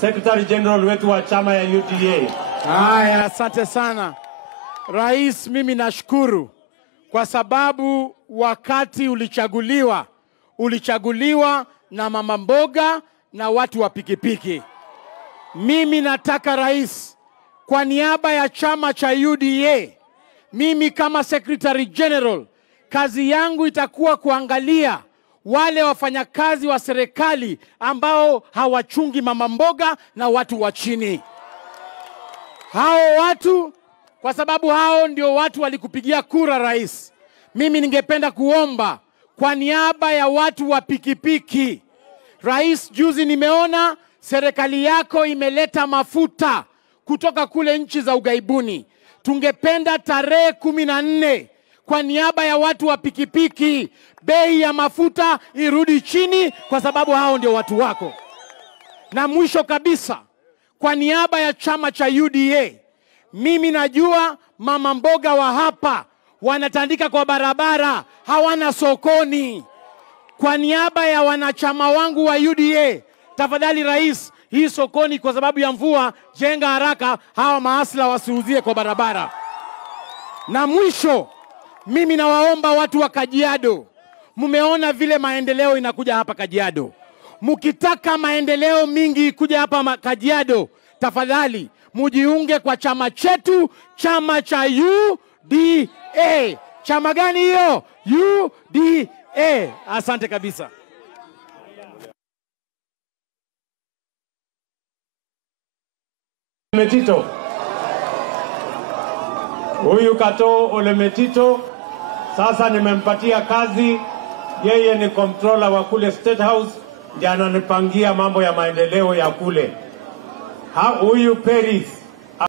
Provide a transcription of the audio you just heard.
Secretary General wetu wa chama ya UDA. Haya, asante sana. Rais, mimi nashukuru kwa sababu wakati ulichaguliwa na mama mboga na watu wa pikipiki. Mimi nataka Rais, kwa niaba ya chama cha UDA, mimi kama Secretary General, kazi yangu itakuwa kuangalia wale wafanyakazi wa serikali ambao hawachungi mama mboga na watu wa chini. Hao watu, kwa sababu hao ndio watu walikupigia kura Rais. Mimi ningependa kuomba kwa niaba ya watu wa pikipiki. Rais, juzi nimeona serikali yako imeleta mafuta kutoka kule nchi za ugaibuni. Tungependa tarehe 14 kwa niaba ya watu wa pikipiki, bei ya mafuta irudi chini kwa sababu hao ndio watu wako. Na mwisho kabisa, kwa niaba ya chama cha UDA, mimi najua mama mboga wa hapa wanatandika kwa barabara, hawana sokoni. Kwa niaba ya wanachama wangu wa UDA, tafadhali Rais, hii sokoni kwa sababu ya mvua, jenga haraka, hawa maasla wasiuzie kwa barabara. Na mwisho, mimi nawaomba watu wa Kajiado, mumeona vile maendeleo inakuja hapa Kajiado. Mukitaka maendeleo mingi kuja hapa Kajiado, tafadhali mujiunge kwa chama chetu, chama cha UDA. Chama gani hiyo? UDA. Asante kabisa. Metito. Huyu Kato Ole Metito sasa nimempatia kazi, yeye ni controller wa kule State House, ndiye ananipangia mambo ya maendeleo ya kule. Huyu Paris